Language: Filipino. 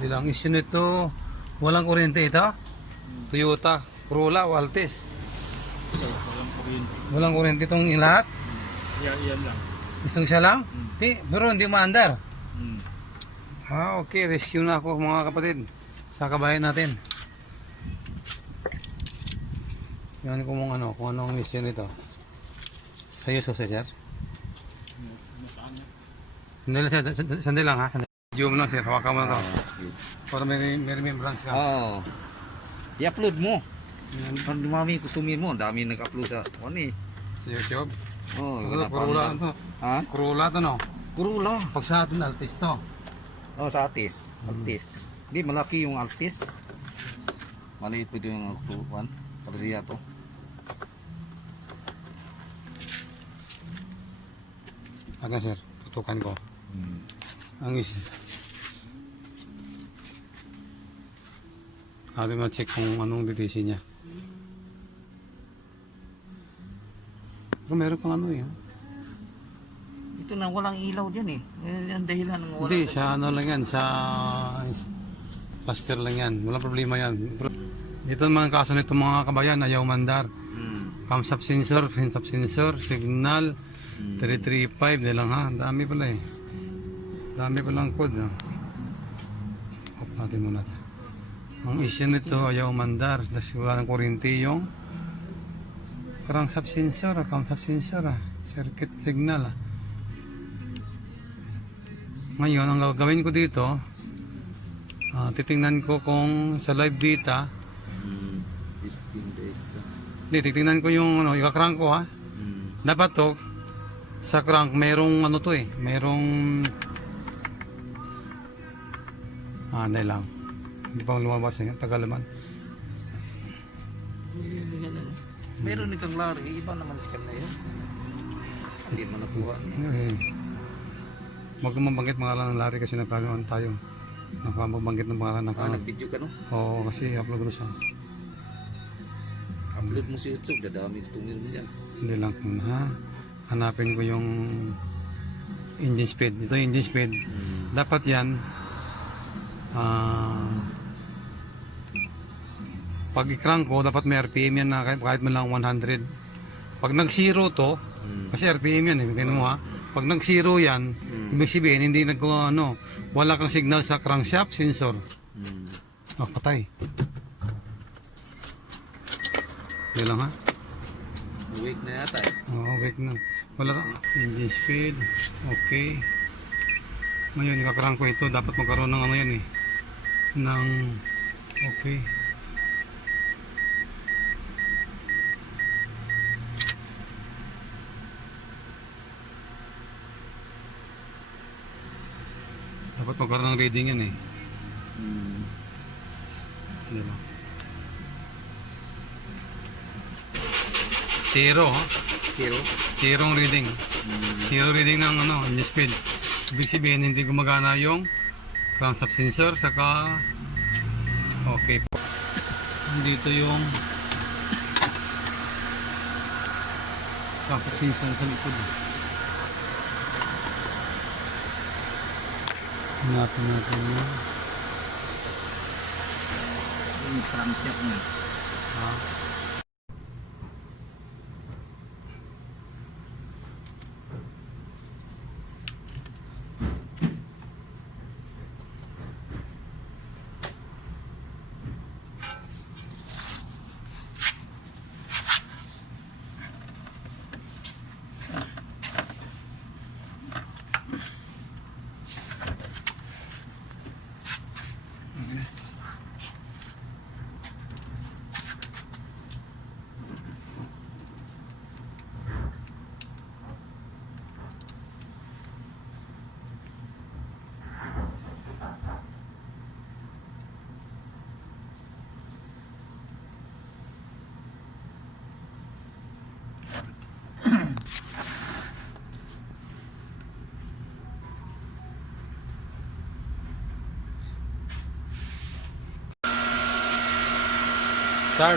Hindi lang issue nito. Walang kuryente ito. Toyota Corolla o Altis. Walang kuryente. Walang kuryente itong lahat. Yan lang. Isang siya lang? Pero hindi maandar. Hmm. Okay. Rescue na ako mga kapatid. Sa kabayan natin. Yan kung anong mission nito. Sa'yo, sir? Nasaan yan? Sandali lang ha. Video mo lang sir. Hawakan mo na ito. Para may remembrance ka. Oo. I-upload mo. Pag dumami customer mo, dami nag-upload sa Sa YouTube. Oh, Corolla ito. Ha? Corolla ito no. Corolla. Pag sa atin, Altis to. Oh, sa Altis. Altis. Hindi, malaki yung Altis. Maliit pa yung Altis. Parisiya to. Aga sir, tutukan ko. Ang atin ma-check kung anong DTC niya. Meron pang eh. Ito na, walang ilaw dyan eh. Yan ang dahilan ng walang... Hindi, siya lang yan. Siya plaster lang yan. Walang problema yan. Ito ang mga kaso nito mga kabayan, ayaw mandar. Camshaft sensor, signal, 335 na lang ha. Dami pala eh. Dami palang code. Off natin muna. Ang issue nito, ayaw mandar. Dahil wala ng kuryente yung camshaft sensor, circuit signal. Ngayon, ang gagawin ko dito, titingnan ko kung sa live data, hindi, titingnan ko yung crank ko ha. Dapat to, sa crank, mayroong mayroong, hindi lang. Hindi pang lumabas eh, tagal naman. Meron itong lari, iba naman scan na yun. Hindi mo nakuha. Huwag kang mabanggit pangalan ng lari kasi nagkanoan tayo. Nakabanggit ng pangalan ng Nag-video ka no? Oo, kasi upload ko na siya. Upload mo sa YouTube, dadami tumir mo dyan. Hindi lang ha. Hanapin ko yung engine speed. Ito yung engine speed. Dapat yan pag i-crank ko, dapat may RPM yan na kahit man lang 100. Pag nag-zero to, kasi RPM yan, tingnan mo ha. Pag nag-zero yan, ibig sabihin, hindi wala kang signal sa crankshaft sensor. Patay. Hindi lang ha. Wake na yata eh. Oo, wake na. Wala ka. Engine speed. Okay. Ngayon, ikakrank ko ito. Dapat magkaroon ng yan eh. Okay. Dapat magkaroon ng reading yan eh. Ano lang. Zero ha? Zero ang reading. Zero reading ng engine speed. Ibig sabihin hindi gumagana yung crankshaft sensor saka okay po. Dito yung crankshaft sensor sa likod. Hanapin natin yun. Yung crankshaft niya. Start.